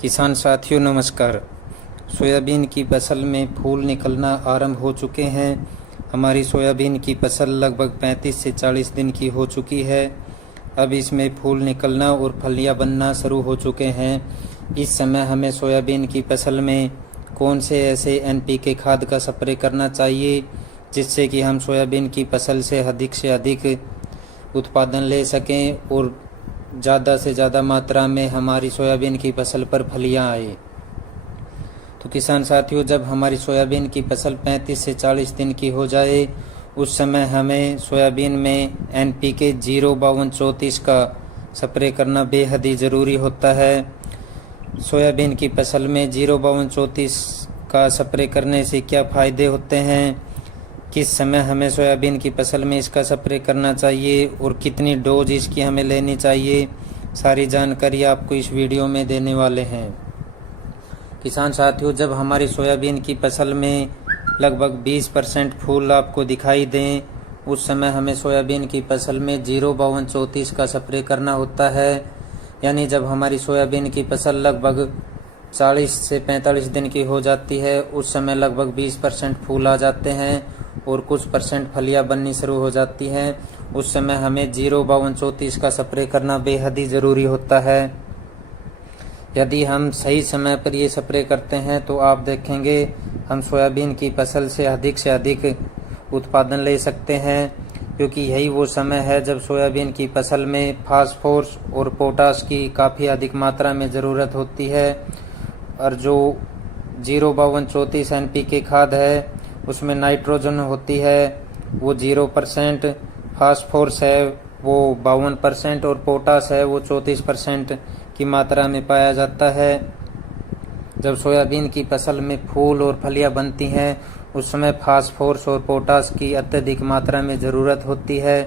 किसान साथियों नमस्कार। सोयाबीन की फसल में फूल निकलना आरंभ हो चुके हैं। हमारी सोयाबीन की फसल लगभग 35 से 40 दिन की हो चुकी है। अब इसमें फूल निकलना और फलियां बनना शुरू हो चुके हैं। इस समय हमें सोयाबीन की फसल में कौन से ऐसे NPK खाद का स्प्रे करना चाहिए जिससे कि हम सोयाबीन की फसल से अधिक उत्पादन ले सकें और ज़्यादा से ज़्यादा मात्रा में हमारी सोयाबीन की फसल पर फलियां आए। तो किसान साथियों, जब हमारी सोयाबीन की फसल 35 से 40 दिन की हो जाए उस समय हमें सोयाबीन में NPK 05234 का स्प्रे करना बेहद ही ज़रूरी होता है। सोयाबीन की फसल में 05234 का स्प्रे करने से क्या फ़ायदे होते हैं, किस समय हमें सोयाबीन की फसल में इसका स्प्रे करना चाहिए और कितनी डोज इसकी हमें लेनी चाहिए, सारी जानकारी आपको इस वीडियो में देने वाले हैं। किसान साथियों, जब हमारी सोयाबीन की फसल में लगभग 20% फूल आपको दिखाई दें उस समय हमें सोयाबीन की फसल में 05234 का स्प्रे करना होता है। यानी जब हमारी सोयाबीन की फसल लगभग 40 से 45 दिन की हो जाती है उस समय लगभग 20% फूल आ जाते हैं और कुछ % फलियां बननी शुरू हो जाती हैं। उस समय हमें 05234 का स्प्रे करना बेहद ही ज़रूरी होता है। यदि हम सही समय पर ये स्प्रे करते हैं तो आप देखेंगे हम सोयाबीन की फसल से अधिक उत्पादन ले सकते हैं, क्योंकि यही वो समय है जब सोयाबीन की फसल में फास्फोरस और पोटाश की काफ़ी अधिक मात्रा में ज़रूरत होती है। और जो 05234 NPK खाद है उसमें नाइट्रोजन होती है वो 0%, फास्फोरस है वो 52% और पोटाश है वो 34% की मात्रा में पाया जाता है। जब सोयाबीन की फसल में फूल और फलियां बनती हैं उस समय फास्फोरस और पोटाश की अत्यधिक मात्रा में ज़रूरत होती है।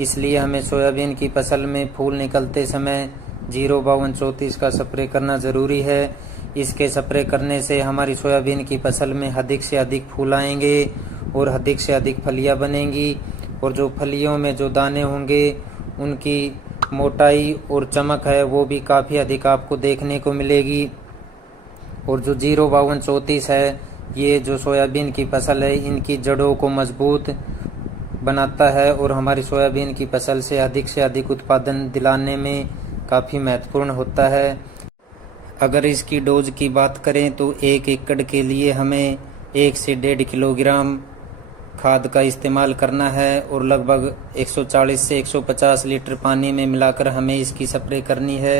इसलिए हमें सोयाबीन की फसल में फूल निकलते समय 05234 का स्प्रे करना ज़रूरी है। इसके स्प्रे करने से हमारी सोयाबीन की फसल में अधिक से अधिक फूल आएंगे और अधिक से अधिक फलियां बनेंगी और जो फलियों में जो दाने होंगे उनकी मोटाई और चमक है वो भी काफ़ी अधिक आपको देखने को मिलेगी। और जो 05234 है ये जो सोयाबीन की फसल है इनकी जड़ों को मजबूत बनाता है और हमारी सोयाबीन की फसल से अधिक उत्पादन दिलाने में काफ़ी महत्वपूर्ण होता है। अगर इसकी डोज की बात करें तो 1 एकड़ के लिए हमें 1 से 1.5 किलोग्राम खाद का इस्तेमाल करना है और लगभग 140 से 150 लीटर पानी में मिलाकर हमें इसकी स्प्रे करनी है।